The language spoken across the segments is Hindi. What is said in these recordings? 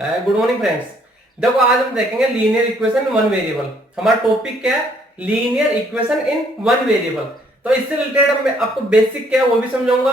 Good morning friends. देखो आज हम देखेंगे लीनियर इक्वेशन वन वेरिएबल। हमारा टॉपिक क्या है? Linear equation in one variable. तो इससे रिलेटेड मैं आपको बेसिक क्या है वो भी समझाऊंगा।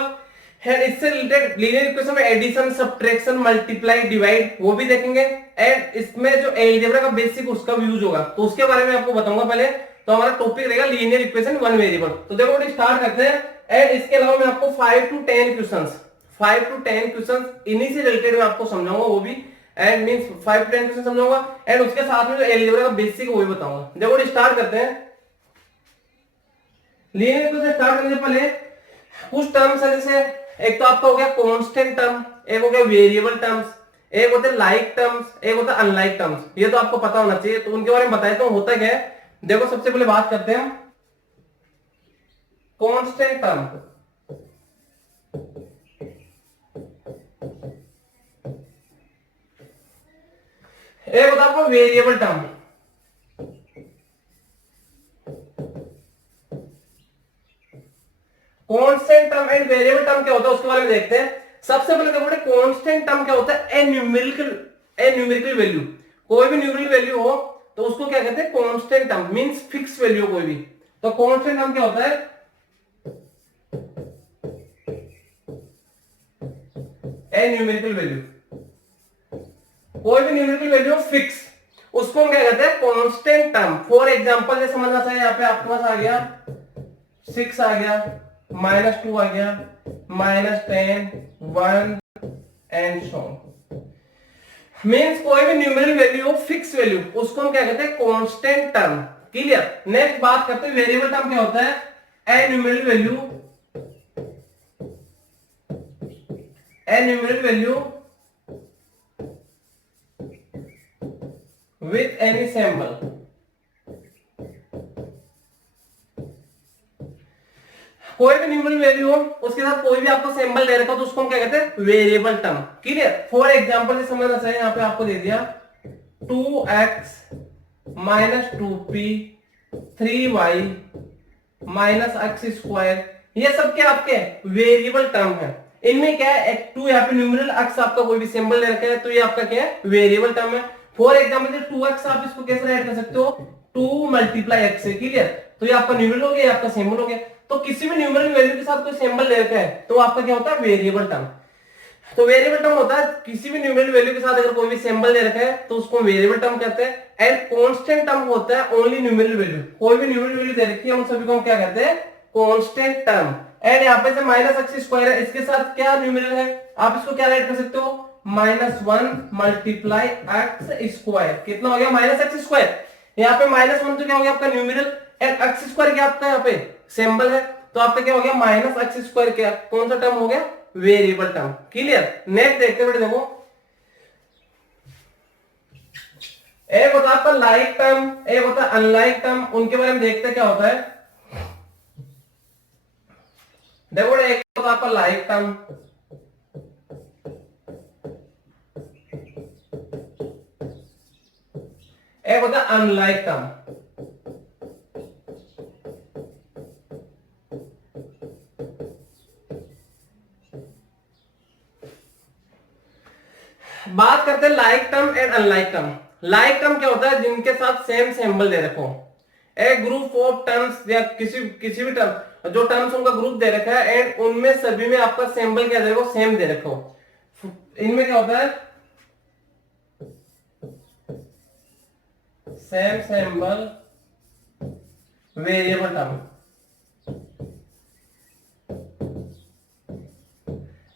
है इससे रिलेटेड लीनियर इक्वेशन में एडिशन, सब्ट्रैक्शन, मल्टीप्लाई, डिवाइड वो भी देखेंगे। एंड इसमें जो अलजेब्रा का बेसिक उसका भी यूज होगा, तो उसके बारे में आपको बताऊंगा पहले। तो हमारा टॉपिक रहेगा लीनियर इक्वेशन वन वेरिएबल। तो देखो स्टार्ट करते हैं। एंड इसके अलावा मैं आपको 5 to 10 क्वेश्चन इन्हीं से रिलेटेड मैं आपको समझाऊंगा वो भी। एंड मींस 5 to 10 क्वेश्चन समझाऊंगा एंड उसके साथ में जो अलजेब्रा का बेसिक वो भी बताऊंगा। देखो स्टार्ट करते हैं। लीनियर इक्वेशन स्टार्ट करने से पहले कुछ टर्म्स है, जैसे एक तो आपका हो गया कांस्टेंट टर्म, एक हो गया वेरिएबल टर्म्स, एक होते हैं लाइक टर्म्स, एक होता है अनलाइक टर्म्स। ये तो आपको पता होना चाहिए, तो उनके बारे में बताए तो होता क्या है। देखो सबसे पहले बात करते हैं कांस्टेंट टर्म। एक होता है आपको variable term. Constant term and variable term क्या होता है उसके बारे में देखते हैं। सबसे पहले देखो कांस्टेंट टर्म क्या होता है? Numerical value. कोई भी न्यूमेरिकल वैल्यू हो तो उसको क्या कहते हैं? Constant term means fix value कोई भी। तो कांस्टेंट टर्म क्या होता है? Numerical value. कोई भी न्यूमेरिकल वैल्यू फिक्स, उसको हम क्या कहते हैं? Constant term. फॉर एग्जांपल जैसे समझना चाहिए, यहाँ पे आपके पास आ गया 6 आ गया, -2 आ गया, -10, 1 एंड सो मींस कोई भी न्यूमेरिकल वैल्यू हो, फिक्स वैल्यू, उसको हम क्या कहते हैं? Constant term. क्लियर। नेक्स्ट बात करते हैं वेरिएबल टर्म क्या होता है? एन्यूमेरिकल वैल्यू विथ एनी सिंबल। कोई भी न्यूमेरिकल वैल्यू हो उसके साथ कोई भी आपको सिंबल दे रखा हो तो उसको हम क्या कहते हैं? Variable term. Clear. For example से समझना चाहिए, यहां पे आपको दे दिया 2x -2p 3y -x²। ये सब क्या आपके वेरिएबल टर्म है। इनमें क्या है? एक 2 यहाँ पे न्यूमेरिकल x आपका कोई भी सिंबल दे रखा है तो ये आपका क्या है? वेरिएबल टर्म है। फॉर एग्जांपल 2x आप इसको कैसे ऐड कर सकते हो? 2 × x से। क्लियर। तो ये आपका न्यूमेरिकल हो गया, ये आपका सिंबल हो गया। तो किसी भी न्यूमेरिकल वैल्यू के साथ कोई सिंबल दे रखा है तो आपका क्या होता है? Variable term. तो वेरिएबल टर्म होता है किसी भी न्यूमेरिकल वैल्यू के साथ अगर कोई भी सिंबल दे रखा है तो उसको वेरिएबल टर्म कहते हैं। एंड कांस्टेंट टर्म होता है ओनली न्यूमेरिकल वैल्यू। कोई भी न्यूमेरिकल वैल्यू दे रखी है उन सभी को हम क्या कहते हैं? Constant term. एंड यहाँ पे से -x² है, इसके साथ क्या न्यूमेरिकल है? आप इसको क्या राइट कर सकते हो? -1 × x²। कितना हो गया? -x²। यहाँ पे -1 तो क्या हो गया आपका न्यूमेरिकल, एंड x² क्या आपका यहाँ पे सिंबल है, तो आपका क्या हो गया? -x²। क्या कौन सा टर्म हो गया? Variable term. क्लियर। नेक्स्ट देखते हैं, देखो एक होता है आपका लाइक टर्म, एक होता है अनलाइक टर्म। उनके बारे में देखते हैं क्या होता है। देखो एक होता है आपका लाइक टर्म, एक होता है अनलाइक टर्म। बात करते हैं like term and unlike term. Like term क्या होता है? जिनके साथ सेम सिंबल दे रखो। एक ग्रुप ऑफ टर्म्स या किसी भी टर्म, जो टर्म्स उनका ग्रुप दे रखा है एंड उनमें सभी में आपका सिंबल क्या दे रखो? सेम दे रखो। इनमें क्या होता है? Same symbol variable term.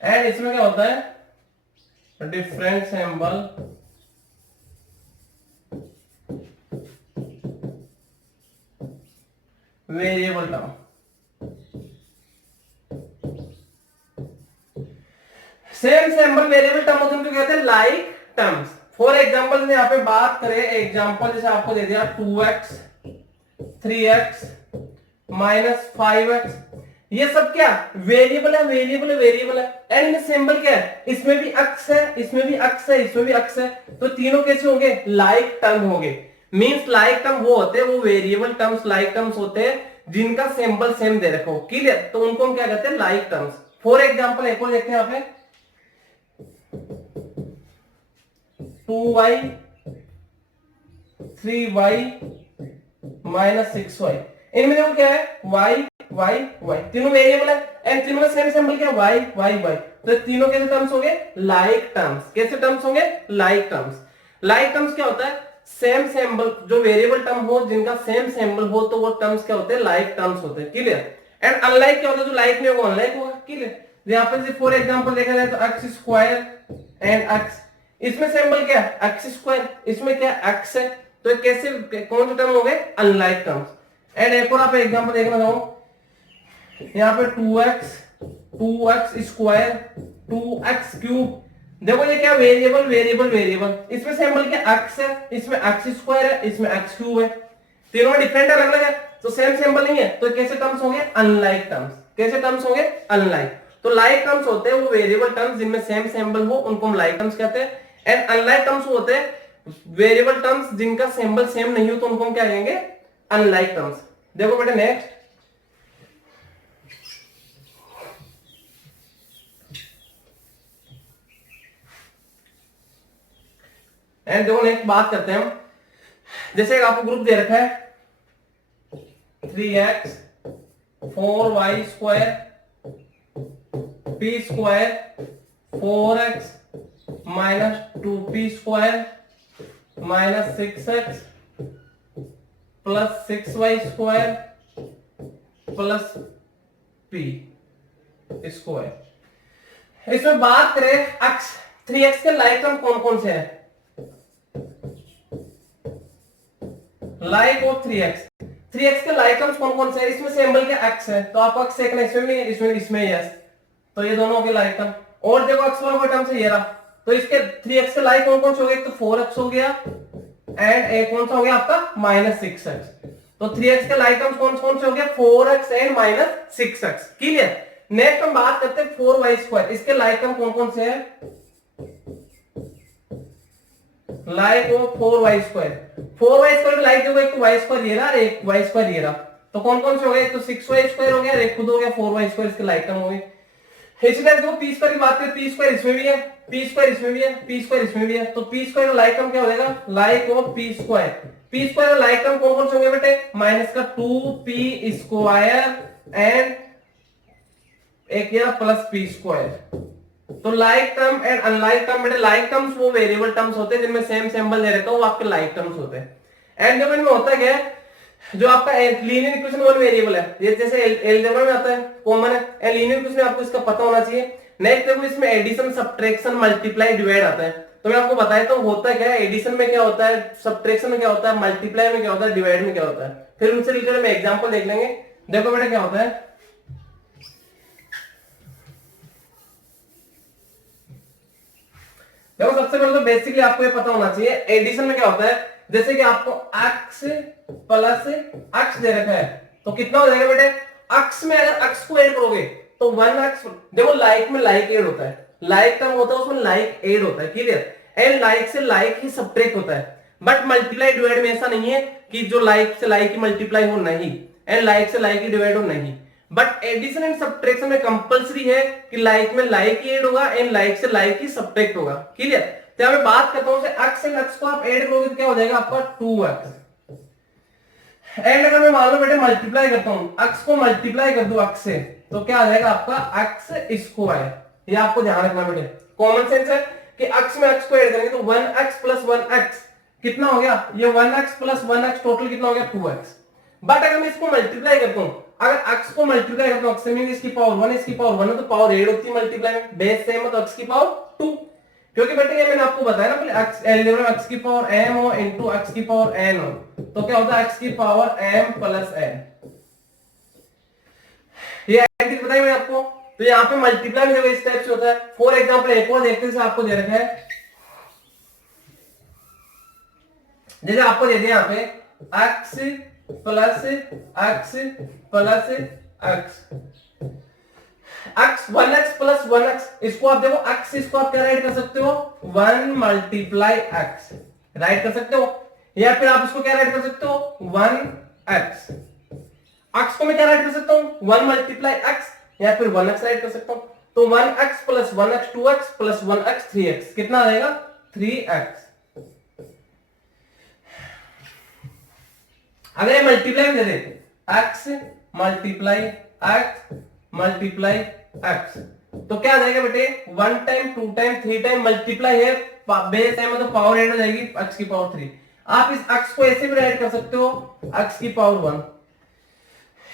And इसमें क्या होता है? Different symbol variable term. Same symbol variable term होते हैं उनको कहते हैं लाइक टर्म्स। फॉर एग्जांपल यहाँ पे बात करें, एग्जांपल जैसे आपको दे दिया 2x 3x -5x, ये सब क्या वेरिएबल है? वेरिएबल है। एंड इनमें सिंबल क्या है? इसमें भी x है, इसमें भी x है, इसमें भी x है। तो तीनों कैसे होंगे? लाइक टर्म होंगे। मींस लाइक टर्म वो होते हैं, वो वेरिएबल टर्म्स लाइक टर्म्स होते हैं जिनका सिंबल सेम दे रखो। क्लियर। तो उनको हम क्या कहते हैं? Like terms. फॉर एग्जांपल एक और देखते हैं यहाँ पे 2y 3y माइनस 6y। इनमें देखो क्या है y y y, तीनों वेरिएबल है एंड तीनों में सेम सिंबल क्या y y y, तो तीनों कैसे टर्म्स होंगे लाइक टर्म्स। कैसे टर्म्स होंगे लाइक टर्म्स। लाइक टर्म्स क्या होता है सेम सिंबल, जो वेरिएबल टर्म हो जिनका सेम सिंबल हो तो वो टर्म्स क्या होते हैं लाइक टर्म्स होते हैं। क्लियर। एंड अनलाइक क्या होता है जो लाइक नहीं होगा अनलाइक होगा। क्लियर। यहाँ पे फॉर एग्जांपल देखा जाए तो x स्क्वायर एंड x, इसमें सिंबल क्या है x स्क्वायर, इसमें क्या x है, तो ये कैसे कौन से टर्म हो गए अनलाइक टर्म्स। एंड एक और आप एग्जांपल देखना चाहो यहाँ पे 2x स्क्वायर 2x क्यूब, देखो ये क्या वेरिएबल वेरिएबल वेरिएबल, इसमें सिंबल क्या x है, इसमें x स्क्वायर है, इसमें x क्यूब है, तीनों में डिफरेंट अलग अलग है तो सेम सिंबल नहीं है, तो कैसे टर्म्स होंगे अनलाइक टर्म्स। कैसे टर्म्स होंगे अनलाइक। तो लाइक टर्म्स होते हैं वो वेरिएबल टर्म्स जिनमें सेम सिंबल हो उनको हम लाइक टर्म्स कहते हैं। एंड अनलाइक टर्म्स होते हैं वेरिएबल टर्म्स जिनका सिंबल सेम नहीं हो तो उनको हम क्या कहेंगे अनलाइक टर्म्स। देखो बेटे नेक्स्ट, एंड देखो नेक्स्ट बात करते हैं हम, जैसे आपको ग्रुप दे रखा है 3x 4y square p square 4x minus 2p square minus 6x plus 6y square plus p square. इसमें बात करें x 3x के लाइक टर्म कौन कौन से हैं, लाइक ऑफ 3x के लाइक टर्म्स कौन कौन से हैं, इसमें सिंबल क्या x है तो आपको x देखना, इसमें नहीं है इसमें यस, तो ये दोनों के लाइक टर्म। और देखो x वाला टर्म से ये रहा, तो इसके 3x के लाइक कौन कौन से हो गए, एक तो 4x हो गया एंड एक कौन सा हो गया आपका माइनस 6x। तो 3x के लाइक टर्म्स कौन कौन से हो गया 4x and minus 6x। Clear. Next हम बात करते हैं 4y स्क्वायर, इसके लाइक टर्म कौन कौन से हैं, like of 4y square. 4y square का लाइक देखो एक तो y स्क्वायर ये रहा और एक y स्क्वायर ये रहा, तो कौन कौन से हो गए, एक तो 6y स्क्वायर हो गया और एक खुद हो गया 4y स्क्वायर, इसके लाइक टर्म हो गए। इसी तरह देखो p स्क्वायर की बात करें, p स्क्वायर इसमें भी है, p स्क्वायर इसमें भी है, p स्क्वायर इसमें भी है, तो p स्क्वायर का लाइक टर्म क्या हो जाएगा like of p square. p square का लाइक टर्म कौन कौन से होंगे बेटे, माइनस का 2p स्क्वायर एंड एक ये प्लस p स्क्वायर। तो like term and unlike term बेटे, लाइक टर्म्स वो वेरिएबल टर्म्स होते हैं जिनमें सेम सिंबल दे रखा हो वो आपके लाइक टर्म्स होते हैं। एंड जब इनमें होता क्या है, जो आपका लीनियर इक्वेशन वन वेरिएबल है, ये जैसे अलजेब्रा में आता है कॉमन है, एंड लीनियर इक्वेशन में आपको इसका पता होना चाहिए। नेक्स्ट देखो इसमें एडिशन सब्ट्रैक्शन मल्टीप्लाई डिवाइड आता है, तो मैं आपको बताया तो होता क्या है, एडिशन में क्या होता है, सब्ट्रैक्शन में क्या होता है, मल्टीप्लाई में क्या होता है, डिवाइड में क्या होता है, फिर उनसे रिलेटेड में एग्जांपल देख लेंगे। देखो बेटा क्या होता है, देखो सबसे पहले तो बेसिकली आपको ये पता होना चाहिए एडिशन में क्या होता है, जैसे कि आपको x प्लस x दे रखा है तो कितना हो जाएगा बेटे, x में अगर x को ऐड करोगे तो 1x, देखो लाइक में लाइक ऐड होता है, लाइक टर्म होता है उसमें लाइक ऐड होता है। क्लियर। एंड लाइक से लाइक ही सब्ट्रैक्ट होता है, बट मल्टीप्लाई डिवाइड में ऐसा नहीं है कि जो लाइक से लाइक ही मल्टीप्लाई हो नहीं एंड लाइक से लाइक ही डिवाइड हो नहीं, बट एडिशन एंड सब्ट्रैक्शन में कंपलसरी है कि लाइक में लाइक ही ऐड होगा एंड लाइक से लाइक ही सब्ट्रैक्ट होगा। क्लियर। तो यहां पे बात करता हूं x एंड x को आप ऐड करोगे तो क्या हो जाएगा आपका 2x। एंड अगर मैं मान लो बेटे मल्टीप्लाई करता हूं, x को मल्टीप्लाई कर दो x से तो क्या आ जाएगा आपका x स्क्वायर। ये आपको ध्यान रखना बेटे, कॉमन सेंस है कि x में x को ऐड करेंगे तो 1x प्लस 1x कितना हो गया, ये 1x प्लस 1x टोटल कितना हो गया 2x। बट अगर मैं इसको मल्टीप्लाई करता हूं, अगर x को मल्टीप्लाई करता हूं, x से मीन इसकी पावर 1 इसकी पावर 1 है तो पावर ऐड होती है मल्टीप्लाई में, बेस सेम है तो x की पावर 2, क्योंकि बेटे ये मैंने आपको बताया ना पहले x एलजेब्रा में x की पावर m हो इनटू x की पावर n हो, तो क्या होता है x की पावर m प्लस n। ये आइडेंटिटी बताई मैंने आपको। तो यहाँ पे मल्टीप्लाई में देखो इस टाइप से होता है। फॉर एग्जांपल एक और देखते हैं, आपको दे रखा है जैसे आपको दे दिया यहाँ पे x plus x plus x, x 1x plus 1x, इसको आप देखो x इसको आप क्या राइट कर सकते हो 1 मल्टीप्लाई x राइट कर सकते हो, या फिर आप इसको क्या राइट कर सकते हो 1x। x को मैं क्या राइट कर सकता हूं 1 मल्टीप्लाई x या फिर 1x राइट कर सकता हूं, तो 1x plus 1x 2x plus 1x 3x कितना आ जाएगा 3x। अगर ये मल्टीप्लाई दे दे x multiply x multiply x, तो क्या आ जाएगा बेटे 1 टाइम 2 टाइम 3 टाइम मल्टीप्लाई है, बेस है मतलब पावर ऐड हो जाएगी x की पावर 3। आप इस x को ऐसे भी ऐड कर सकते हो x की पावर 1,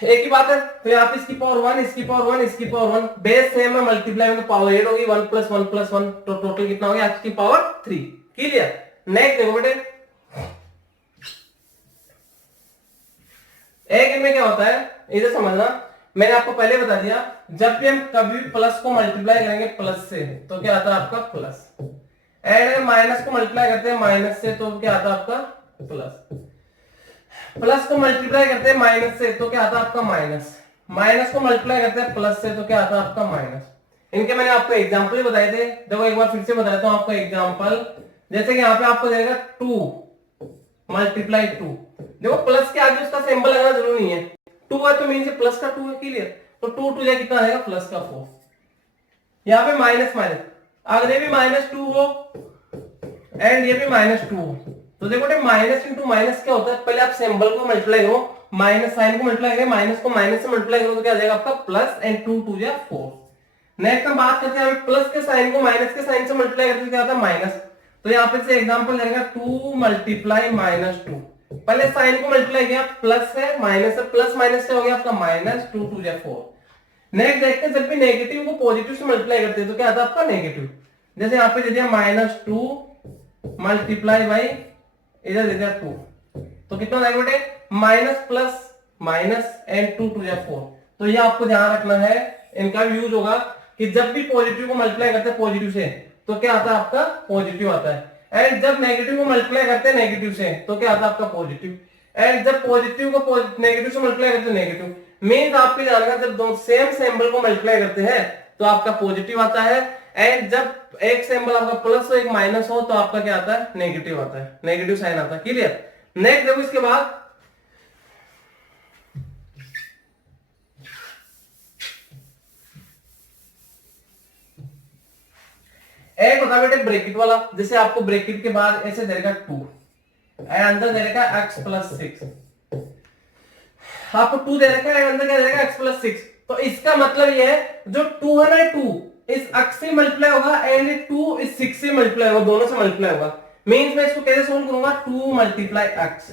एक ही बात है। तो यहाँ पे इसकी पावर 1 इसकी पावर 1 इसकी पावर 1, बेस सेम है मल्टीप्लाई में तो पावर 8 होगी, 1 प्लस 1 प्लस 1 तो टोटल कितना हो गया x की पावर 3। क्लियर। नेक्स्ट देखो बेटे, एक इनमें क्या होता है इधर समझना, मैंने आपको पहले बता दिया जब भी हम कभी प्लस को मल्टीप्लाई करेंगे प्लस से तो क्या आता है आपका प्लस, एंड माइनस को मल्टीप्लाई करते हैं माइनस से तो क्या आता है आपका प्लस, प्लस को मल्टीप्लाई करते हैं माइनस से तो क्या आता है आपका माइनस, माइनस को मल्टीप्लाई करते हैं प्लस से तो क्या आता है आपका माइनस। इनके मैंने आपको एग्जांपल बताए थे, देखो एक बार फिर से बता देता हूं आपको एग्जांपल। जैसे कि यहाँ पे आपको देगा 2 मल्टीप्लाई 2, देखो प्लस के आगे उसका सिंबल लगाना जरूरी नहीं है, 2 है तो मीन से प्लस का 2 है। क्लियर। तो 2 2 कितना आएगा प्लस का 4, यहाँ पे माइनस माइनस, अगर ये भी -2 हो एंड ये भी -2 हो तो देखो माइनस इंटू माइनस क्या होता है, पहले आप सिंबल को मल्टीप्लाई करो, माइनस साइन को मल्टीप्लाई करें, माइनस को माइनस से मल्टीप्लाई करो तो क्या आ जाएगा आपका प्लस एंड 2 2 जा 4। नेक्स्ट हम बात करते हैं प्लस के साइन को माइनस के साइन से मल्टीप्लाई करते क्या होता है माइनस, तो यहाँ पे से एग्जांपल रहेगा 2 मल्टीप्लाई -2, पहले साइन को मल्टीप्लाई किया प्लस है माइनस है, प्लस माइनस से हो गया आपका -2 2 जा 4। नेक्स्ट देखते हैं जब भी नेगेटिव को पॉजिटिव से मल्टीप्लाई करते हैं तो क्या आता है आपका नेगेटिव, जैसे यहाँ पे दे दिया -2 मल्टीप्लाई बाई इधर दे दिया 2 तो कितना आएगा बेटे माइनस प्लस माइनस एंड 2 2 जा 4। तो ये आपको ध्यान रखना है, इनका यूज होगा कि जब भी पॉजिटिव को मल्टीप्लाई करते हैं पॉजिटिव से तो क्या आता है आपका पॉजिटिव आता है, एंड जब नेगेटिव को मल्टीप्लाई करते हैं नेगेटिव से तो क्या आता है आपका पॉजिटिव, एंड जब पॉजिटिव को नेगेटिव से मल्टीप्लाई करते हैं नेगेटिव। मींस आपको जानना जब दो सेम सिंबल को मल्टीप्लाई करते हैं तो आपका पॉजिटिव आता है, एंड जब एक सिंबल आपका प्लस हो एक माइनस हो तो आपका क्या आता है नेगेटिव आता है, नेगेटिव साइन आता है। क्लियर। नेक्स्ट देखो इसके बाद एक होता बेटे ब्रैकेट वाला, जैसे आपको ब्रैकेट के बाद ऐसे देगा 2 एंड अंदर दे रखा है x प्लस 6, आपको 2 दे रखा है अंदर क्या दे रखा है x प्लस 6, तो इसका मतलब ये है जो 2 है ना 2 इस x से मल्टीप्लाई होगा एंड 2 इस 6 से मल्टीप्लाई होगा, दोनों से मल्टीप्लाई होगा। मींस मैं इसको कैसे सोल्व करूंगा 2 मल्टीप्लाई x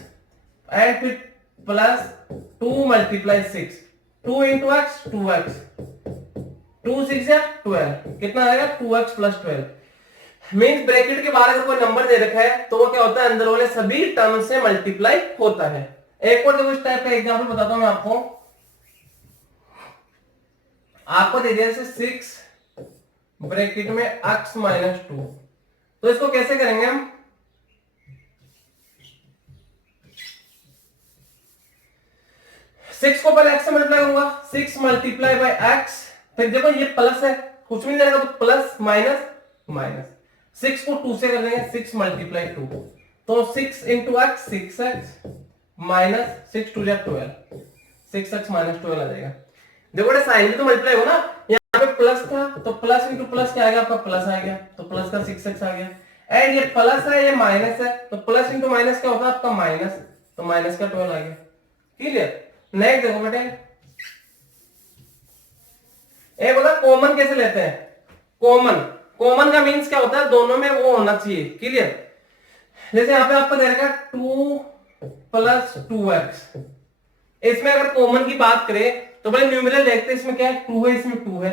एंड फिर plus 2 multiply 6, 2 into x 2x, 2 6 या 12 कितना आएगा 2x प्लस 12। मींस ब्रैकेट के बाहर अगर कोई नंबर दे रखा है तो वो क्या होता है अंदर वाले सभी टर्म से मल्टीप्लाई होता है। एक और देखो इस टाइप का एग्जांपल बताता हूं मैं आपको दे दिया जैसे 6 ब्रैकेट में x माइनस 2, तो इसको कैसे करेंगे हम, सिक्स को पहले x से मल्टीप्लाई करूंगा 6 मल्टीप्लाई बाय x, फिर देखो ये प्लस है कुछ भी नहीं जाएगा तो प्लस माइनस माइनस, 6 को 2 से कर देंगे 6 मल्टीप्लाई 2 तो 6 इंटू एक्स 6x माइनस 6 2 जा 12, 6x माइनस 12 आ जाएगा। देखो साइन भी तो मल्टीप्लाई हो ना, यहाँ पे प्लस था तो प्लस इंटू प्लस क्या आ गया आपका प्लस आ गया, तो प्लस का 6x आ गया, एंड ये प्लस है ये माइनस है तो प्लस इंटू माइनस क्या होता है आपका माइनस, तो माइनस का 12 आ गया। क्लियर। नेक्स्ट देखो बेटे एक होता है कॉमन कैसे लेते हैं, कॉमन, कॉमन का मीन्स क्या होता है दोनों में वो होना चाहिए। क्लियर। जैसे यहाँ पे आपको दे रखा 2 प्लस 2x, इसमें अगर कॉमन की बात करें तो पहले न्यूमेरल देखते हैं, इसमें क्या है 2 है इसमें 2 है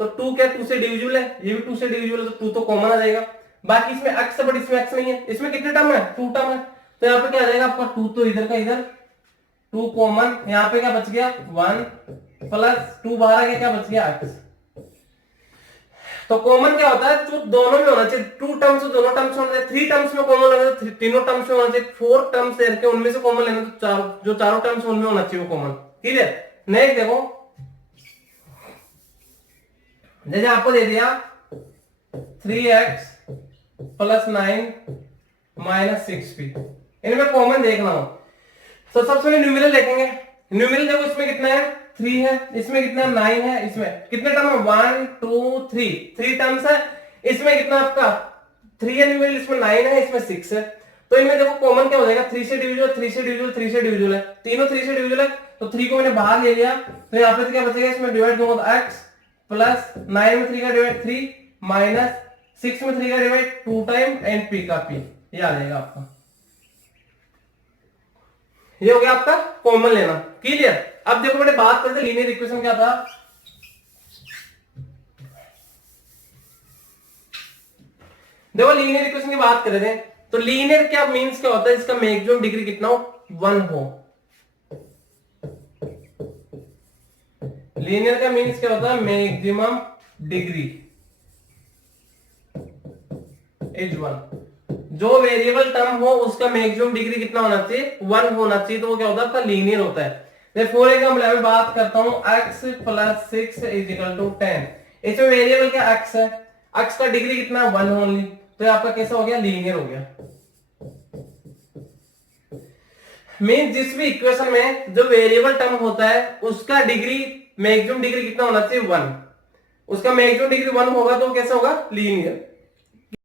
तो 2 क्या 2 से डिविजिबल है, ये भी 2 से डिविजिबल है तो 2 तो कॉमन आ जाएगा। बाकी इसमें x है बट इसमें x नहीं है, इसमें कितने टर्म है 2 टर्म है, तो यहाँ पे क्या आ जाएगा आपका 2 तो इधर का इधर 2 कॉमन, यहाँ पे क्या बच गया 1 प्लस 2 बाहर आ गया क्या बच गया x। तो कॉमन क्या होता है जो दोनों में होना चाहिए, 2 टर्म्स दोनों टर्म्स होना चाहिए, 3 टर्म्स में कॉमन लेना चाहिए, तीनों टर्म्स में होना चाहिए, 4 टर्म्स लेके उनमें से कॉमन लेना तो जो चारों टर्म्स उनमें होना चाहिए वो कॉमन। क्लियर। नेक्स्ट देखो जैसे आपको दे दिया 3x प्लस 9 माइनस 6p, इनमें कॉमन देखना हो तो सबसे पहले न्यूमेरल देखेंगे। न्यूमेरल देखो इसमें कितना है 3 है, इसमें कितना 9 है, इसमें कितने टर्म है 1 2 3 टर्म्स है, इसमें कितना आपका 3 है न्यूमेरल, इसमें 9 है इसमें 6 है, तो इनमें देखो कॉमन क्या हो जाएगा, 3 से डिविजिबल, 3 से डिविजिबल, 3 से डिविजिबल है, तीनों 3 से डिविजिबल है, तो 3 को मैंने बाहर ले लिया, तो यहाँ पे क्या बचेगा, इसमें डिवाइड दूंगा तो x प्लस 9 में 3 का डिवाइड 3 माइनस 6 में 3 का डिवाइड 2 टाइम एंड p का p, ये आ जाएगा आपका। ये हो गया आपका कॉमन लेना, क्लियर। अब देखो मैंने बात करते लीनियर इक्वेशन क्या था, देखो लीनियर इक्वेशन की बात कर रहे थे, तो लीनियर क्या मींस क्या होता है, इसका मैक्सिमम डिग्री कितना हो, 1 हो। लीनियर का मींस क्या होता है, मैक्सिमम डिग्री इज 1। जो वेरिएबल टर्म हो उसका मैक्सिमम डिग्री कितना होना चाहिए, 1 होना चाहिए, तो वो क्या होता है, आपका लीनियर होता है। फॉर एग्जाम्पल मैं बात करता हूं x plus 6 is equal to 10, इसमें वेरिएबल क्या x है, x का डिग्री कितना, 1 ओनली, तो आपका कैसा हो गया, लीनियर हो गया। मीन जिस भी इक्वेशन में जो वेरिएबल टर्म होता है उसका डिग्री मैक्सिमम डिग्री कितना होना चाहिए, 1, उसका मैक्सिमम डिग्री 1 होगा तो कैसा होगा, लीनियर,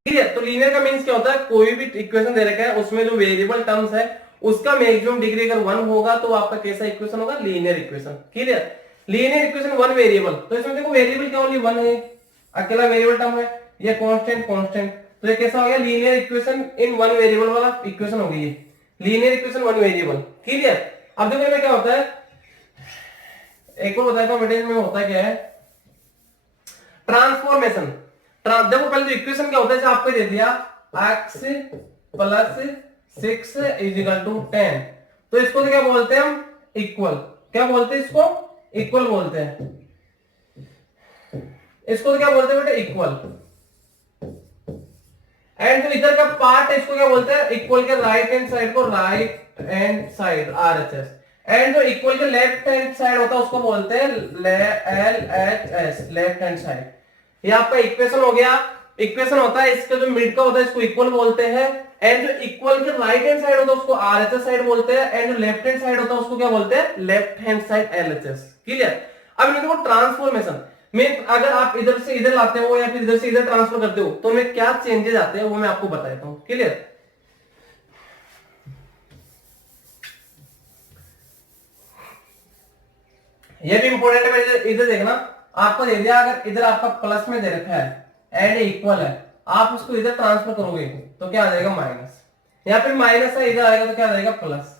क्लियर। तो लीनियर का मींस क्या होता है, कोई भी इक्वेशन दे रखा है उसमें जो वेरिएबल टर्म्स है उसका मैक्सिमम डिग्री अगर 1 होगा तो आपका कैसा इक्वेशन होगा, linear equation, clear. Linear equation 1 variable, तो इसमें देखो वेरिएबल क्या ओनली 1 है, अकेला वेरिएबल टर्म है, ये कांस्टेंट कांस्टेंट, तो ये कैसा हो गया, लीनियर इक्वेशन इन 1 वेरिएबल वाला इक्वेशन हो गई है, लीनियर इक्वेशन 1 वेरिएबल, क्लियर। अब देखो इसमें क्या होता है, एक और बताया था बेटे, में होता क्या है, ट्रांसफॉर्मेशन। देखो पहले तो इक्वेशन क्या होता है, आपको दे दिया x plus 6 is equal to 10, तो इसको तो क्या बोलते हैं हम, इक्वल, क्या बोलते हैं इसको, इक्वल बोलते हैं, इसको तो क्या बोलते हैं बेटे, इक्वल। एंड जो इधर का पार्ट है इसको क्या बोलते हैं, इक्वल के राइट हैंड साइड को right hand side RHS, and जो इक्वल के लेफ्ट हैंड साइड होता है उसको बोलते हैं LHS, लेफ्ट हैंड साइड। ये आपका इक्वेशन हो गया, इक्वेशन होता है, इसका जो मिड का होता है इसको इक्वल बोलते हैं, एंड जो इक्वल के राइट हैंड साइड होता है उसको RHS साइड बोलते हैं, एंड जो लेफ्ट हैंड साइड होता है उसको क्या बोलते हैं, left hand side LHS, clear. अब देखो ट्रांसफॉर्मेशन में अगर आप इधर से इधर लाते हो या फिर इधर से इधर ट्रांसफर करते हो तो उनमें क्या चेंजेस आते हैं वो मैं आपको बताता हूं, क्लियर। ये भी इंपॉर्टेंट है, इधर देखना, आपको दे दिया अगर इधर आपका प्लस में दे रखा है एंड इक्वल है, आप उसको इधर ट्रांसफर करोगे तो क्या आ जाएगा, माइनस, यहाँ पे माइनस है, इधर आएगा तो क्या आ जाएगा, प्लस,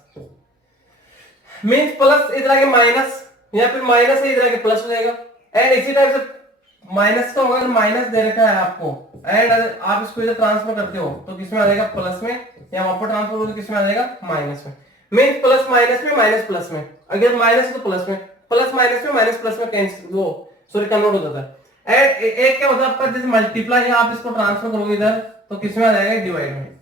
मींस प्लस इधर आके माइनस, यहाँ पे माइनस है, इधर आके प्लस हो जाएगा। एंड इसी टाइप से माइनस का होगा, माइनस दे रखा है आपको एंड आप इसको इधर ट्रांसफर करते हो तो किसमें आ जाएगा, प्लस में, या वहां पर ट्रांसफर करोगे तो किसमें आ जाएगा, माइनस में। मींस प्लस माइनस में, माइनस प्लस में, अगर माइनस है तो प्लस में, प्लस माइनस में, माइनस प्लस में कैंसिल, वो सॉरी कन्वर्ट हो जाता है। एंड एक क्या होता है आपका, जैसे मल्टीप्लाई है, आप इसको ट्रांसफर करोगे इधर तो किसमें आ जाएगा, डिवाइड में,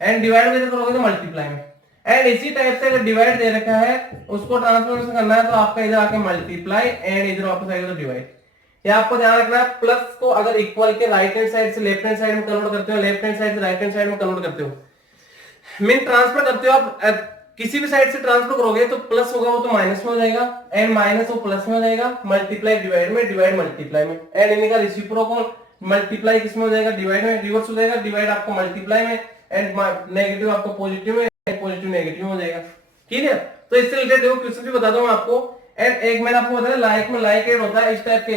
एंड डिवाइड में करोगे तो मल्टीप्लाई में। एंड इसी टाइप से अगर डिवाइड दे रखा है उसको ट्रांसफॉर्मेशन करना है तो आपका इधर आके मल्टीप्लाई एंड इधर वापस आएगा तो डिवाइड। ये आपको ध्यान रखना है, प्लस को अगर इक्वल के राइट हैंड साइड से लेफ्ट हैंड साइड में कन्वर्ट करते हो, लेफ्ट हैंड साइड से राइट हैंड साइड में कन्वर्ट करते हो, मीन ट्रांसफर करते हो आप किसी भी साइड से ट्रांसफर करोगे तो प्लस होगा वो तो माइनस में हो जाएगा, एंड माइनस वो प्लस में हो जाएगा, मल्टीप्लाई डिवाइड में, डिवाइड मल्टीप्लाई में, एंड इनका रेसिप्रोकल मल्टीप्लाई किसमें हो जाएगा, डिवाइड में, रिवर्स हो जाएगा, डिवाइड आपको मल्टीप्लाई में, एंड नेगेटिव आपको पॉजिटिव में, पॉजिटिव नेगेटिव में हो जाएगा, क्लियर। तो इससे रिलेटेड देखो क्वेश्चन भी बताता हूं आपको। एंड एक मैंने आपको बताया लाइक में लाइक ऐड होता है, इस टाइप के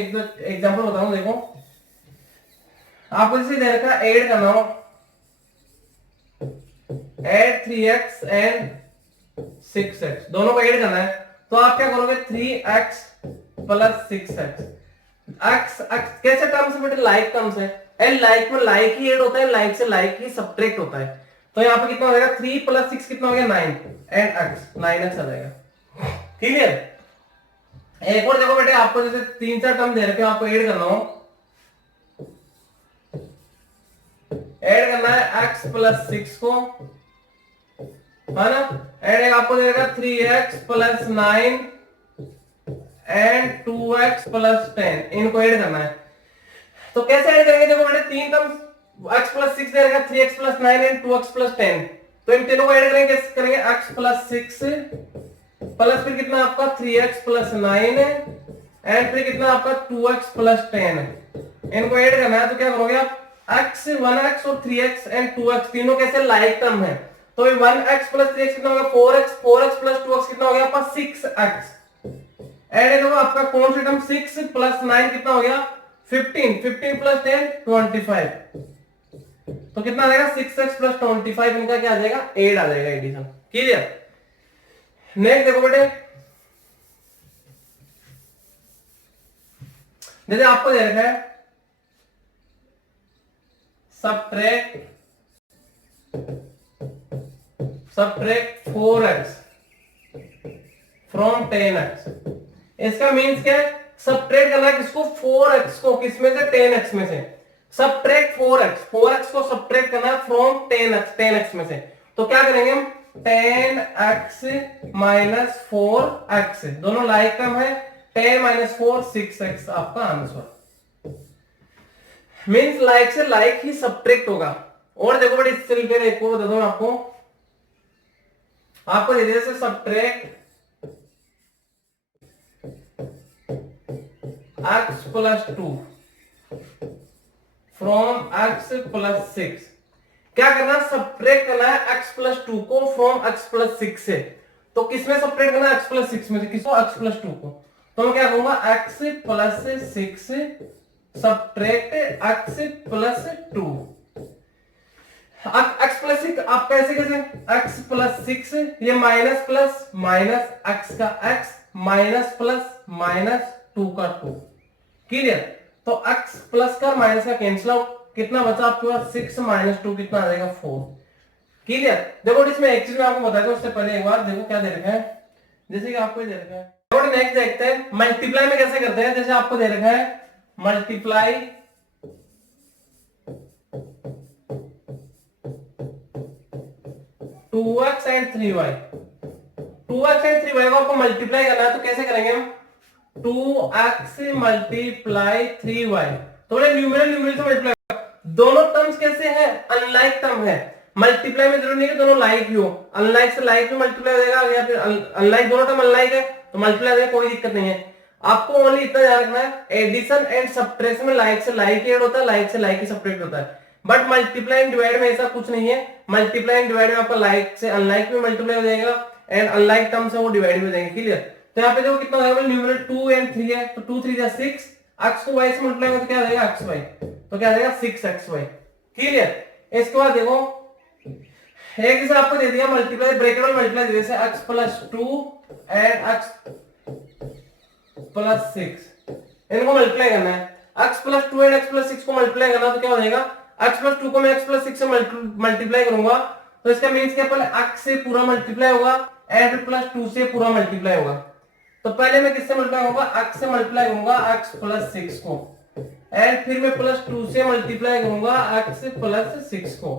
एग्जांपल बताऊं, देखो आपको जैसे दे रखा है ऐड करना हो, ऐड 3x एंड 6x, दोनों को ऐड करना है तो आप क्या करोगे, 3x प्लस 6x, x कैसे टर्म्स है बेटे, लाइक टर्म्स है, एंड लाइक में लाइक ही ऐड होता है, लाइक से लाइक ही सब्ट्रैक्ट होता है, तो यहाँ पे कितना हो जाएगा, 3 प्लस 6 कितना हो गया, 9, एंड x 9x आ जाएगा, क्लियर। एक और देखो बेटे, आपको जैसे 3-4 टर्म दे रखे हो, आपको ऐड करना हो, ऐड करना है x प्लस 6 को, है ना, एंड एक आपको दे रखा 3x plus 9 and 2x plus 10, इनको ऐड करना है। तो कैसे ऐड करेंगे, देखो बेटे 3 टर्म्स x प्लस 6 दे रखा, 3x plus 9 and 2x plus 10, तो इन तीनों को ऐड करेंगे, कैसे करेंगे, x प्लस 6 प्लस फिर कितना आपका 3x प्लस 9 है, एंड फिर कितना आपका 2x प्लस 10 है, इनको ऐड करना है तो क्या करोगे आप, x 1x और 3x एंड 2x तीनों कैसे लाइक टर्म है, तो 1x प्लस 3x कितना हो गया 4x, 4x प्लस 2x कितना हो गया आपका 6x। ऐड देखो आपका कौन सा टर्म 6 प्लस 9 कितना हो गया 15, 15 प्लस 10 25। तो कितना आ जाएगा 6x प्लस 25, इनका क्या आ जाएगा 8 आ जाएगा एडिशन। क्लियर। नेक्स्ट देखो बेटे, जैसे आपको दे रखा है सबट्रैक्ट 4x फ्रॉम 10x। इसका मीन्स क्या है, सबट्रैक्ट करना है किसको 4x को, किसमें से 10x में से। सबट्रैक्ट 4x, 4x को सबट्रैक्ट करना है फ्रॉम 10x में से। तो क्या करेंगे हम 10x माइनस 4x, दोनों लाइक टर्म है, 10 माइनस 4 6x आपका आंसर। मीन्स लाइक से लाइक ही सबट्रैक्ट होगा। और देखो बड़ी इससे रिलेटेड एक और बता दूं आपको दे दिया subtract x plus 2 from x plus 6। क्या करना है सबट्रैक्ट करना है x प्लस 2 को फ्रॉम x प्लस 6 से। तो किसमें सबट्रैक्ट करना है x प्लस 6 में से, किसको x प्लस 2 को। तो मैं क्या कहूंगा x plus 6 subtract x plus 2। x plus 6 आप कैसे x प्लस 6 ये माइनस प्लस माइनस x का x माइनस प्लस माइनस 2 का 2। क्लियर। तो x प्लस का माइनस का कैंसिल आउट, कितना बचा आपके पास 6 माइनस 2 कितना आ जाएगा 4। क्लियर। देखो इसमें एक चीज मैं आपको बता दूं उससे पहले एक बार देखो क्या दे रखा है, जैसे कि आपको दे रखा है। और नेक्स्ट देखते हैं मल्टीप्लाई में कैसे करते हैं। जैसे आपको दे रखा है multiply 2x and 3y, 2x and 3y को आपको मल्टीप्लाई करना है। तो कैसे करेंगे हम 2x मल्टीप्लाई 3y। तो बोले न्यूमेरल न्यूमेरल से मल्टीप्लाई, दोनों टर्म्स कैसे हैं अनलाइक टर्म है। मल्टीप्लाई में जरूरी नहीं है दोनों लाइक ही हो, अनलाइक से लाइक में मल्टीप्लाई हो जाएगा, या फिर अनलाइक दोनों टर्म अनलाइक है तो मल्टीप्लाई होगा, कोई दिक्कत नहीं है। आपको ओनली इतना ध्यान रखना है एडिशन एंड सबट्रैक्शन में लाइक से लाइक ऐड होता है, लाइक से लाइक ही सबट्रैक्ट होता है। बट मल्टीप्लाई एंड डिवाइड में ऐसा कुछ नहीं है। मल्टीप्लाई एंड डिवाइड में आपका लाइक से अनलाइक में मल्टीप्लाई हो जाएगा एंड अनलाइक टर्म से वो डिवाइड हो जाएंगे। क्लियर। तो यहाँ पे देखो कितना होगा न्यूमेरल 2 एंड 3 है, तो 2 3 जा 6, x को y से मल्टीप्लाई करें तो क्या आ जाएगा xy, तो क्या आ जाएगा 6xy। क्लियर। इसके बाद देखो एक जैसे आपको दे दिया मल्टीप्लाई ब्रैकेट में मल्टीप्लाई दे दिया x plus 2 and x plus 6, इनको मल्टीप्लाई करना है। x plus 2 and x plus 6 को मल्टीप्लाई करना तो क्या हो जाएगा x प्लस 2 को मैं x प्लस 6 से मल्टीप्लाई करूंगा तो इसका मीन्स क्या पहले x से पूरा मल्टीप्लाई होगा एंड प्लस 2 से पूरा मल्टीप्लाई होगा। तो पहले मैं किससे मल्टीप्लाई होगा x से मल्टीप्लाई करूंगा x प्लस 6 को एंड फिर मैं प्लस 2 से मल्टीप्लाई करूंगा x प्लस 6 को।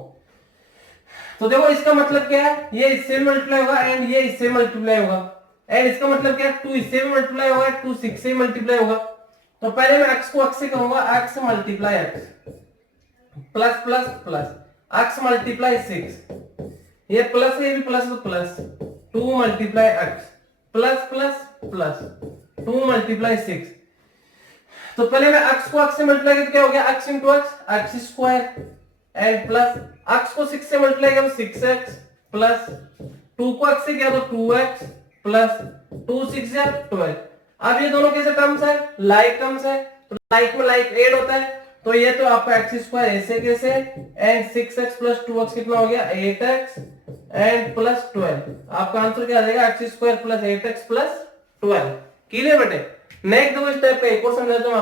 तो देखो इसका मतलब क्या है, ये इससे मल्टीप्लाई होगा एंड ये इससे मल्टीप्लाई होगा एंड इसका मतलब क्या है 2 इससे भी मल्टीप्लाई होगा 2 6 से मल्टीप्लाई होगा। तो पहले मैं x को x से करूंगा x multiply x plus plus plus x multiply 6, ये प्लस है ये भी प्लस तो plus 2 multiply x plus plus plus 2 multiply 6। तो पहले मैं x को x से मल्टीप्लाई करके क्या हो गया x into x square and plus x को 6 से मल्टीप्लाई करो 6x प्लस 2 को x से किया तो 2x प्लस 2 6 या 12। अब ये दोनों कैसे टर्म्स है लाइक टर्म्स है, तो लाइक में लाइक ऐड होता है। तो ये तो आपका x स्क्वायर ऐसे कैसे एंड 6x प्लस 2x कितना हो गया 8x एंड प्लस 12। आपका आंसर क्या आ जाएगा x square plus 8x plus 12। Clear बेटे। नेक्स्ट दो स्टेप का एक और समझाता हूं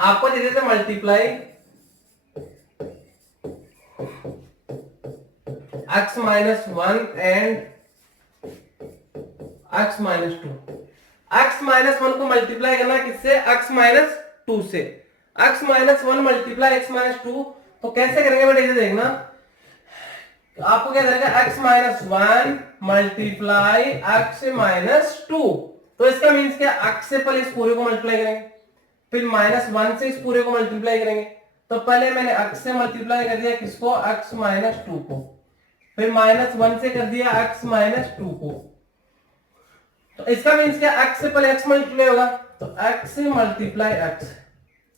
आपको दे देते multiply x minus 1 and x minus 2। x minus 1 को मल्टीप्लाई करना किससे x माइनस 2 से। x minus 1 multiply x minus 2, तो कैसे करेंगे बेटा इसे देखना। आपको क्या करेगा x minus 1 multiply x minus 2। तो इसका मीन्स क्या x से पहले इस पूरे को मल्टीप्लाई करेंगे फिर माइनस 1 से इस पूरे को मल्टीप्लाई करेंगे। तो पहले मैंने x से मल्टीप्लाई कर दिया किसको x माइनस 2 को, फिर माइनस 1 से कर दिया x माइनस 2 को। तो इसका मीन्स क्या x से पहले x मल्टीप्लाई होगा तो x से मल्टीप्लाई x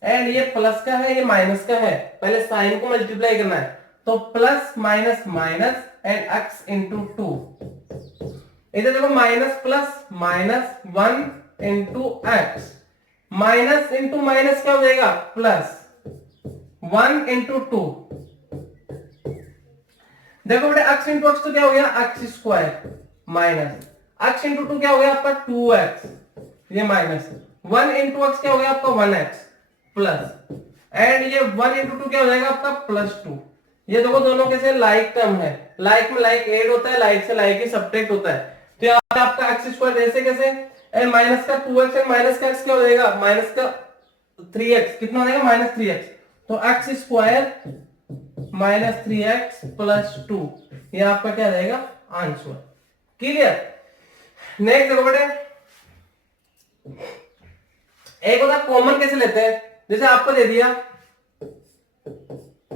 एंड ये प्लस का है, ये माइनस का है, पहले साइन को मल्टीप्लाई करना है, तो plus minus minus and x into two. इधर देखो minus plus minus 1 into x, minus into minus क्या हो जाएगा प्लस 1 इंटू टू। देखो बेटे x इंटू एक्स तो क्या हो गया x square minus x into two क्या हो गया आपका 2x, ये माइनस 1 इंटू एक्स क्या हो गया आपका 1x प्लस, एंड ये 1 इंटू टू क्या हो जाएगा आपका +2। ये देखो दोनों कैसे लाइक टर्म है, लाइक में लाइक ऐड होता है, लाइक से लाइक ही सब्ट्रैक्ट होता है। तो यहाँ पे आपका एक्स स्क्वायर जैसे कैसे एंड माइनस का 2x एंड माइनस का x क्या हो जाएगा माइनस का 3x, कितना हो जाएगा -3x, तो एक्स स्क्वायर -3x +2, ये आपका क्या रहेगा आंसर। क्लियर। नेक्स्ट देखो बेटे, एक होता कॉमन कैसे लेते हैं, जैसे आपको दे दिया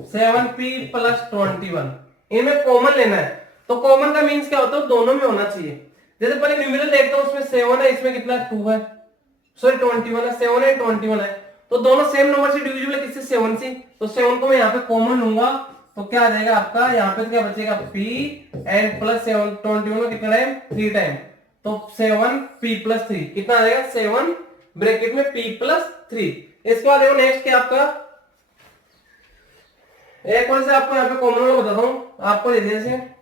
7p + 21, इनमें कॉमन लेना है, तो कॉमन का मींस क्या होता है दोनों में होना चाहिए। जैसे पहले न्यूमेरल देखता हूं, उसमें 7 है, इसमें कितना 2 है, सॉरी 21 है, 7 है 21 है, तो दोनों सेम नंबर से डिविजिबल है, किससे 7 से, तो 7 को मैं यहाँ पे कॉमन लूंगा, तो क्या आ जाएगा आपका यहाँ पे क्या बचेगा p एंड +7, 21 में कितना टाइम 3 टाइम, तो 7p + 3 कितना आ जाएगा 7 ब्रैकेट में p + 3। इसके बाद देखो नेक्स्ट क्या आपका, एक और से आपको यहाँ पे कॉमन वाला बताता हूं, आपको दे दिया जैसे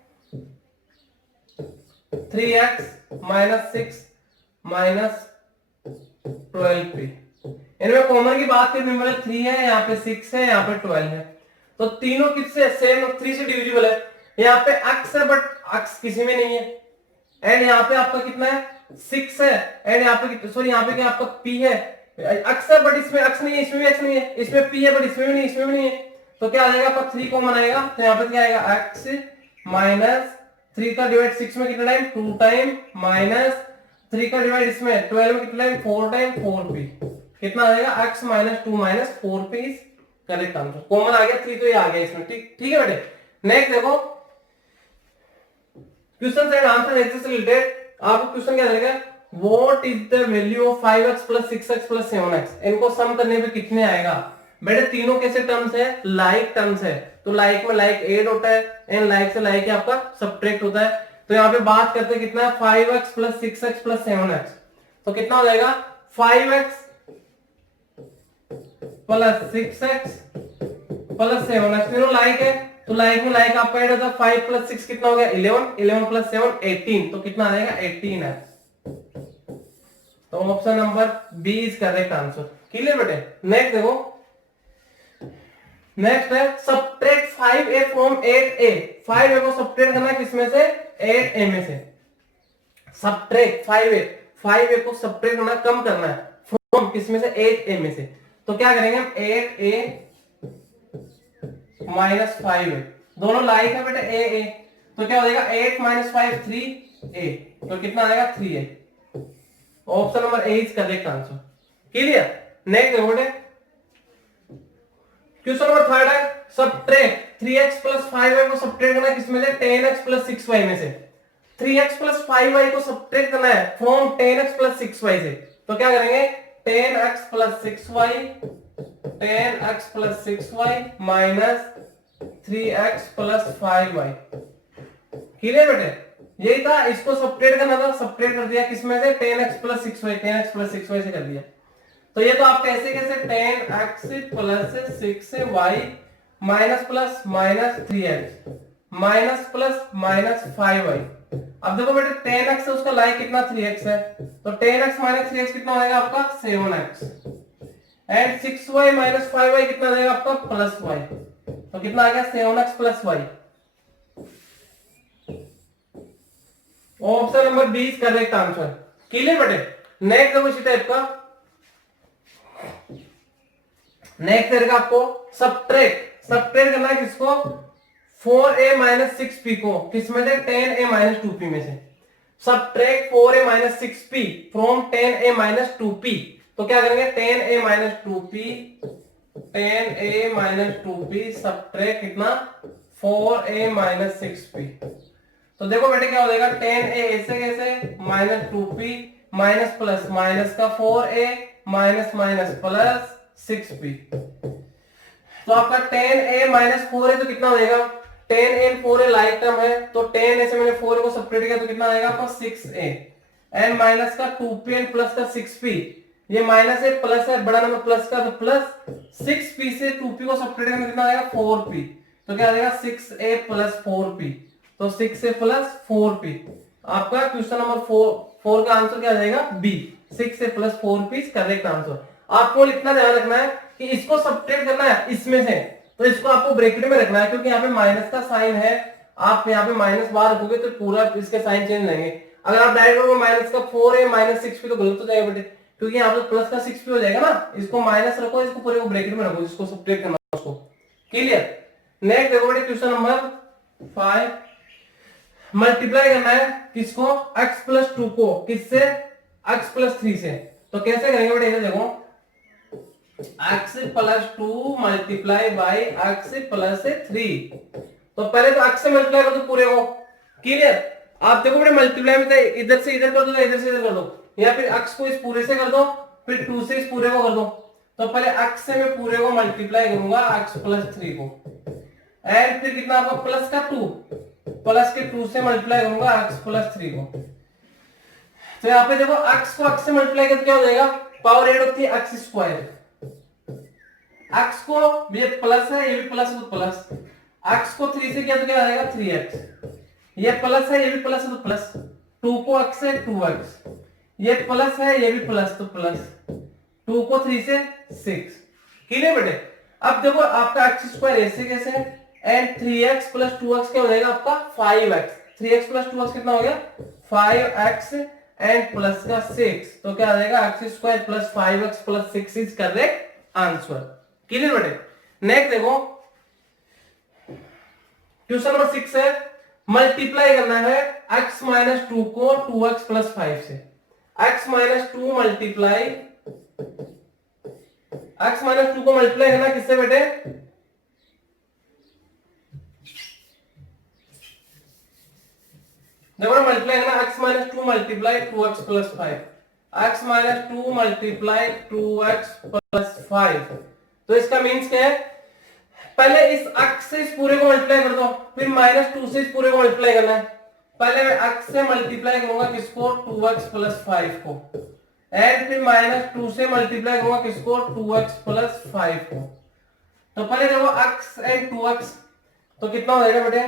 3x - 6 - 12p, इनमें कॉमन की बात करें न्यूमेरल 3 है, यहाँ पे 6 है, यहाँ पे 12 है, तो तीनों किससे सेम 3 से डिविजिबल है। यहाँ पे x है बट x किसी में नहीं है, एंड यहाँ पे आपका कितना है 6 है, एंड यहाँ पे सॉरी यहाँ पे क्या आपका p है, x है बट इसमें x नहीं है, इसमें भी x नहीं है, इसमें p है बट इसमें भी नहीं, इसमें भी नहीं है, तो क्या आ जाएगा आपका 3 कॉमन आएगा, तो यहाँ पे क्या आएगा x - 3 का डिवाइड 6 में कितना टाइम 2 टाइम, माइनस 3 का डिवाइड इसमें 12 में कितना टाइम 4 टाइम 4p, कितना आ जाएगा x - 2 - 4p is correct answer. Common आ गया 3, तो ये आ गया इसमें, ठीक ठीक है बेटे। नेक्स्ट देखो क्वेश्चन एंड आंसर एक्सेस से रिलेटेड, आपको क्वेश्चन क्या रहेगा, what is the value of 5x + 6x + 7x, इनको सम करने पे कितने आएगा। बेटे तीनों कैसे टर्म्स है, लाइक टर्म्स है, तो लाइक में लाइक ऐड होता है एंड लाइक से लाइक आपका सब्ट्रैक्ट होता है, तो यहाँ पे बात करते हैं कितना 5x + 6x + 7x, तो कितना हो जाएगा 5x + 6x + 7x, तीनों लाइक है, तो लाइक में लाइक आपका ऐड होता है, 5 + 6 कितना हो गया 11, 11 + 7 18, तो कितना आ जाएगा 18 है, तो option number B is correct answer. Clear बेटे। नेक्स्ट देखो, नेक्स्ट है subtract 5a from 8a, 5a को सब्ट्रैक्ट करना है किसमें से 8a में से, सब्ट्रैक्ट 5a को सब्ट्रैक्ट करना कम करना है फ्रॉम किसमें से 8a में से, तो क्या करेंगे हम 8a - 5a, दोनों लाइक है बेटे a, तो क्या हो जाएगा 8 - 5 3a, तो कितना आएगा 3a, option number A is correct answer. Clear. Next देखो बेटे, क्वेश्चन नंबर थर्ड है सब्ट्रैक्ट 3x + 5y को सब्ट्रैक्ट करना है किसमें से 10x + 6y में से, 3x + 5y को सब्ट्रैक्ट करना है फ्रॉम 10x + 6y से, तो क्या करेंगे 10x + 6y 10x + 6y - 3x + 5y। Clear बेटे, यही था, इसको सब्ट्रैक्ट करना था, सब्ट्रैक्ट कर दिया किसमें से 10x + 6y, 10x + 6y से कर दिया, तो ये तो आप कैसे कैसे 10x + 6y minus plus minus 3x minus plus minus 5y। अब देखो बेटे 10x है, उसका लाइक कितना 3x है, तो 10x - 3x कितना हो जाएगा आपका 7x, एंड 6y - 5y कितना हो जाएगा आपका +y, तो कितना आ गया 7x + y। Option number B is correct answer. Clear बेटे। नेक्स्ट देखो इसी टाइप का, नेक्स्ट रहेगा आपको सब्ट्रैक्ट करना है किसको 4a - 6p को किसमें से 10a - 2p में से, subtract 4a - 6p from 10a - 2p, तो क्या करेंगे 10a - 2p 10a - 2p subtract कितना 4a - 6p, तो देखो बेटे क्या हो जाएगा 10a ऐसे कैसे -2p माइनस प्लस माइनस का 4a minus minus plus 6p। तो आपका 10a माइनस 4 है तो कितना हो जाएगा, 10a and 4a like term है तो 10a से मैंने 4a को सेपरेट किया तो कितना आएगा आपका 6a एंड माइनस का 2p एंड प्लस का 6p, ये माइनस है प्लस है बड़ा नंबर प्लस का तो प्लस 6p से 2p को सेपरेट करने कितना आएगा 4p, तो क्या आ जाएगा 6a प्लस 4p, तो 6a प्लस 4p। आपका क्वेश्चन नंबर 4 का आंसर क्या आ जाएगा B, 6a plus 4p is correct answer. आपको इतना ध्यान रखना है कि इसको सब्ट्रैक्ट करना है इसमें से, तो इसको आपको ब्रैकेट में रखना है क्योंकि यहाँ पे माइनस का साइन है, आप यहाँ पे माइनस बाहर रखोगे तो पूरा इसके साइन चेंज लेंगे। अगर आप डायरेक्ट करोगे माइनस का 4a माइनस 6p तो गलत हो जाएगा बेटे, क्योंकि यहाँ पे प्लस का 6p हो जाएगा ना, इसको माइनस रखो, इसको पूरे को ब्रैकेट में रखो, इसको सब्ट्रैक्ट करना है उसको। क्लियर। नेक्स्ट देखो बेटे क्वेश्चन नंबर 5, मल्टीप्लाई करना है किसको, x प्लस 2 को किससे, x प्लस 3 से। तो कैसे करेंगे बेटे, देखो x plus 2 multiply by x plus 3, तो पहले तो x से मल्टीप्लाई कर दो पूरे को। क्लियर। आप देखो बेटे मल्टीप्लाई में इधर से इधर कर दो, इधर से इधर कर दो, या फिर x को इस पूरे से कर दो, फिर 2 से इस पूरे को कर दो। तो पहले x से मैं पूरे को मल्टीप्लाई करूंगा x प्लस 3 को, एंड फिर कितना आपका प्लस का 2 प्लस के 2 से मल्टीप्लाई करूंगा x प्लस 3 को। तो यहाँ पे देखो x को x से मल्टीप्लाई करके क्या हो जाएगा, पावर ऐड होती है x स्क्वायर, x को ये प्लस है ये भी प्लस है तो प्लस, x को 3 से किया तो क्या आ जाएगा 3x, ये प्लस है ये भी प्लस है तो प्लस, 2 को x से 2x, ये प्लस है ये भी प्लस तो प्लस, 2 को 3 से 6। क्लियर बेटे। अब देखो आपका x स्क्वायर ऐसे कैसे है, एंड 3x प्लस 2x क्या हो जाएगा आपका 5x, 3x प्लस 2x कितना हो गया 5x एंड प्लस का 6, तो क्या आ जाएगा x square plus 5x plus 6 is correct answer. Clear बेटे। नेक्स्ट देखो क्वेश्चन नंबर 6 है, मल्टीप्लाई करना है x माइनस 2 को 2x प्लस 5 से। x minus 2 multiply, x minus 2 को मल्टीप्लाई करना किससे बेटे, देखो मल्टीप्लाई करना x minus 2 multiply 2x plus 5, x minus 2 multiply 2x plus 5, तो इसका मीन्स क्या है, पहले इस x से इस पूरे को मल्टीप्लाई कर दो, फिर माइनस 2 से इस पूरे को मल्टीप्लाई करना है। पहले मैं x से मल्टीप्लाई करूंगा किसको 2x प्लस 5 को, एंड फिर माइनस 2 से मल्टीप्लाई करूंगा किसको 2x प्लस 5 को। तो पहले देखो x एंड 2x, तो कितना हो जाएगा बेटे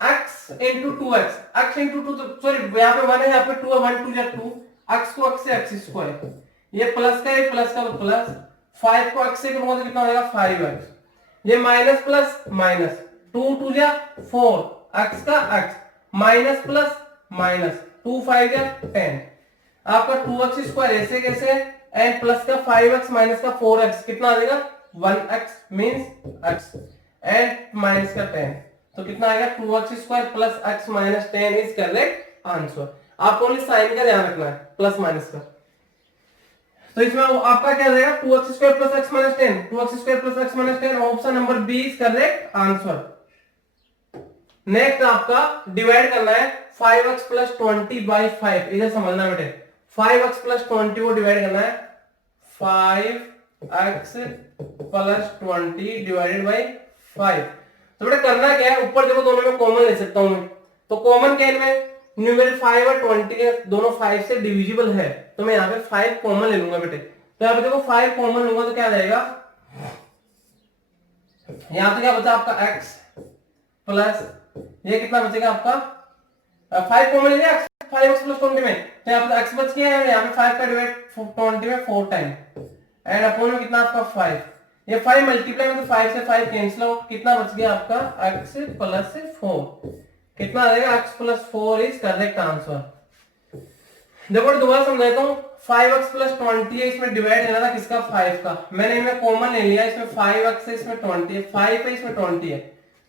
x into 2x, x into 2, sorry यहाँ पे 1 है, यहाँ पे 2 है, 1 2 या 2, x को x से x स्क्वायर, ये प्लस का ये प्लस का तो प्लस, 5 को x से करूंगा तो कितना हो जाएगा 5x, ये माइनस प्लस माइनस, 2 2 या 4, x का x माइनस प्लस माइनस, 2 5 या 10, आपका 2x स्क्वायर ऐसे कैसे एंड प्लस का 5x माइनस का 4x कितना आ जाएगा 1x means x and minus का 10, तो कितना आएगा 2x square plus x minus 10 is correct answer. आपको ओनली साइन का ध्यान रखना है प्लस माइनस का। तो इसमें आपका क्या जाएगा 2x square plus x minus 10, 2x square plus x minus 10, option number B is correct answer. Next आपका डिवाइड करना है 5x प्लस 20 बाई 5, इधर समझना बेटे 5x प्लस 20 को डिवाइड करना है 5x प्लस 20 डिवाइडेड बाई 5। तो बेटा करना क्या है, ऊपर देखो दोनों में कॉमन ले सकता हूं मैं, तो कॉमन क्या है इनमें न्यूमेरिक 5 और 20 के दोनों 5 से डिविजिबल है, तो मैं यहाँ पे 5 कॉमन ले लूंगा बेटे। तो यहाँ पे देखो 5 कॉमन लूंगा तो क्या आ जाएगा, यहाँ तो क्या बचा आपका x प्लस ये कितना बचेगा आपका 5 कॉमन ले लिया 5x प्लस 20 में, तो यहाँ पे x बच गया है, यहाँ पे 5 का डिवाइड 20 में 4 टाइम एंड अपॉन में कितना आपका 5, ये 5 मल्टीप्लाई में तो 5 से 5 कैंसिल आउट, कितना बच गया आपका x प्लस 4, कितना आ जाएगा x plus 4 is correct answer. देखो दोबारा समझाता हूँ, 5x प्लस 20 है, इसमें डिवाइड लेना था किसका 5 का, मैंने इनमें कॉमन ले लिया, इसमें 5x है इसमें 20 है, 5 है इसमें 20 है,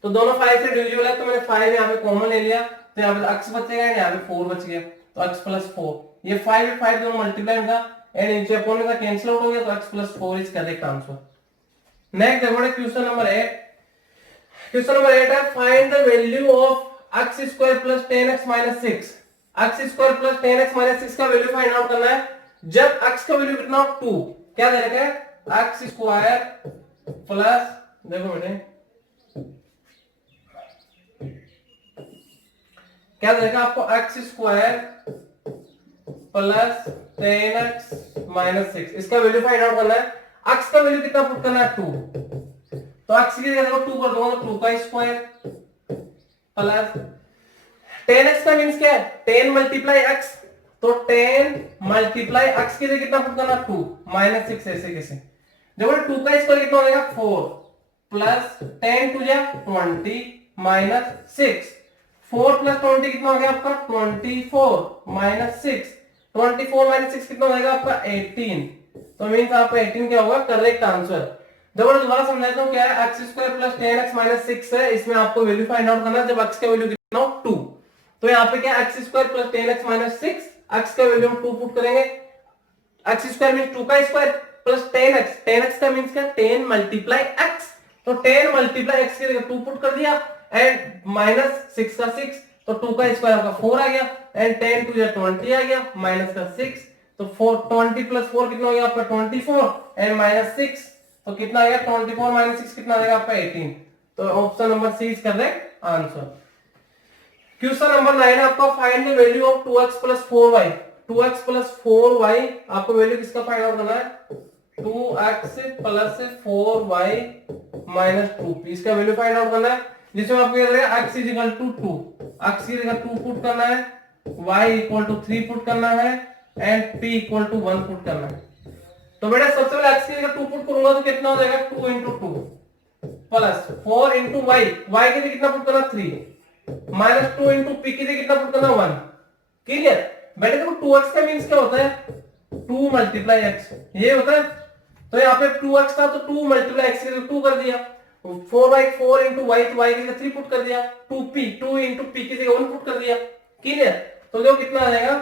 तो दोनों 5 से डिविजिबल है, तो मैंने 5 यहाँ पे कॉमन ले लिया, तो यहाँ पे x बचेगा एंड यहाँ पे 4 बच गया, तो x प्लस 4, ये 5 है 5 दोनों मल्टीप्लाई में था एंड नीचे अपॉन में था कैंसिल आउट हो गया, तो x plus 4 is correct answer. Next देखो क्वेश्चन नंबर 8, क्वेश्चन नंबर 8 है find the value of x square plus 10x minus 6, x square plus 10x minus 6 का वैल्यू फाइंड आउट करना है। जब x का वैल्यू कितना 2, क्या दे रखा है x स्क्वायर प्लस, देखो बेटे क्या दे रखा है आपको, x square plus 10x minus 6, इसका वैल्यू फाइंड आउट करना है। x का वैल्यू कितना पुट करना है 2, तो x की जगह देखो 2 कर दूंगा तो 2 का स्क्वायर प्लस 10x का मींस क्या है 10 मल्टीप्लाई x, तो 10 मल्टीप्लाई x की जगह कितना पुट करना 2 माइनस 6, ऐसे कैसे, देखो 2 का स्क्वायर कितना हो जाएगा 4 प्लस 10 टू जा 20 माइनस 6, 4 प्लस 20 कितना हो गया आपका 24 माइनस 6, 24 माइनस 6 कितना हो जाएगा आपका 18, तो मींस आपका 18 क्या होगा करेक्ट आंसर। जब मैं दोबारा समझाता हूं क्या है, x square plus 10x minus 6 है, इसमें आपको वैल्यू फाइंड आउट करना है जब x का वैल्यू कितना हो 2, तो यहाँ पे क्या x square plus 10x minus 6, x का वैल्यू हम 2 पुट करेंगे, x स्क्वायर मींस 2 का स्क्वायर प्लस 10x, 10x का मींस क्या 10 मल्टीप्लाई x, तो 10 मल्टीप्लाई x की जगह 2 पुट कर दिया एंड माइनस 6 का 6, तो 2 का स्क्वायर आपका 4 आ गया एंड 10 टू 20 आ गया माइनस का 6, तो 20 प्लस 4 कितना हो गया आपका 24 एंड माइनस 6, तो कितना आ गया 24 माइनस 6 कितना आ जाएगा आपका 18, तो option number C is correct answer. Question number 9 आपका find the value of 2x plus 4y, 2x plus 4y आपको वैल्यू किसका फाइंड आउट करना है 2x प्लस 4y माइनस 2, इसका वैल्यू फाइंड आउट करना है, जिसमें आपको याद रहेगा x is equal to 2, x की जगह 2 पुट करना है, y इक्वल टू 3 पुट करना है and p equal to 1 put करना है। तो बेटा सबसे पहले x की जगह 2 पुट करूंगा तो कितना हो जाएगा 2 into 2 plus 4 into y, y की जगह कितना पुट करना 3 माइनस 2 into p की जगह कितना पुट करना 1, क्लियर। बेटा देखो 2x का मींस क्या होता है 2 मल्टीप्लाई x, ये होता है, तो यहाँ पे 2x था तो 2 मल्टीप्लाई x की जगह 2 कर दिया, 4 into y तो y की जगह 3 पुट कर दिया, 2 into p की जगह 1 पुट कर दिया, क्लियर। तो देखो कितना आ जाएगा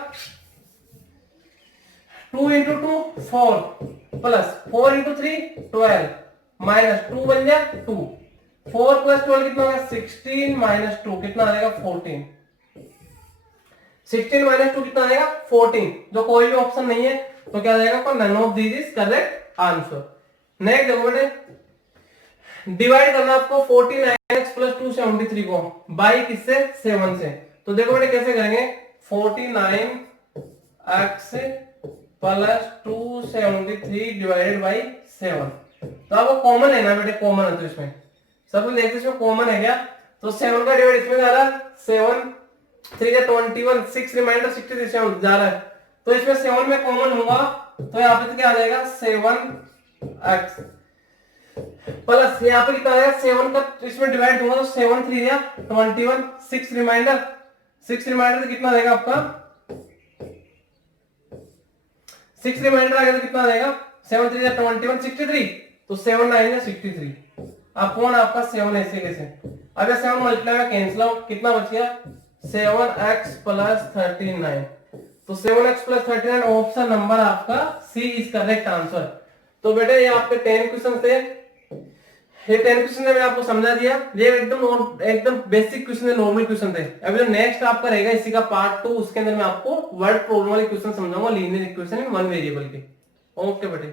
2 into 2 4 प्लस 4 into 3 12 माइनस 2 बन गया 2, 4 प्लस 12 कितना होगा 16 माइनस 2 कितना आ जाएगा 14, 16 माइनस 2 कितना आ जाएगा 14, जो कोई भी ऑप्शन नहीं है तो क्या आ जाएगा none of this is correct answer. Next देखो बेटे डिवाइड करना आपको 49x प्लस 273 को बाई किससे 7 से, तो देखो बेटे कैसे करेंगे 49x प्लस 273 डिवाइडेड बाई 7, तो आपको कॉमन है ना बेटे, कॉमन है तो इसमें सब लोग देखते इसमें कॉमन है क्या, तो 7 का डिवाइड इसमें जा रहा है 7 3 जा 21 6 रिमाइंडर 66 जा रहा है, तो इसमें 7 में कॉमन होगा तो यहाँ पे तो क्या आ जाएगा 7x प्लस यहाँ पे कितना आएगा 7 का इसमें डिवाइड दूंगा तो 7 3 या 21 6 रिमाइंडर कितना आ जाएगा आपका 6 रिमाइंडर आ गया तो कितना आ जाएगा 7 3 या 21 63, तो 7 9 या 63, अब कौन आपका 7 ऐसे कैसे, अब ये 7 मल्टीप्लाई में कैंसिल आउट कितना बच गया 7x प्लस 39, तो 7x प्लस 39 ऑप्शन नंबर आपका सी इज करेक्ट आंसर। तो बेटे ये आपके 10 क्वेश्चन थे, ये 10 क्वेश्चन मैंने आपको समझा दिया, ये एकदम बेसिक क्वेश्चन है, नॉर्मल क्वेश्चन थे। अभी जो नेक्स्ट आपका रहेगा इसी का पार्ट 2, उसके अंदर मैं आपको वर्ड प्रॉब्लम वाले क्वेश्चन समझाऊंगा, linear equation in one variable के। ओके बेटे।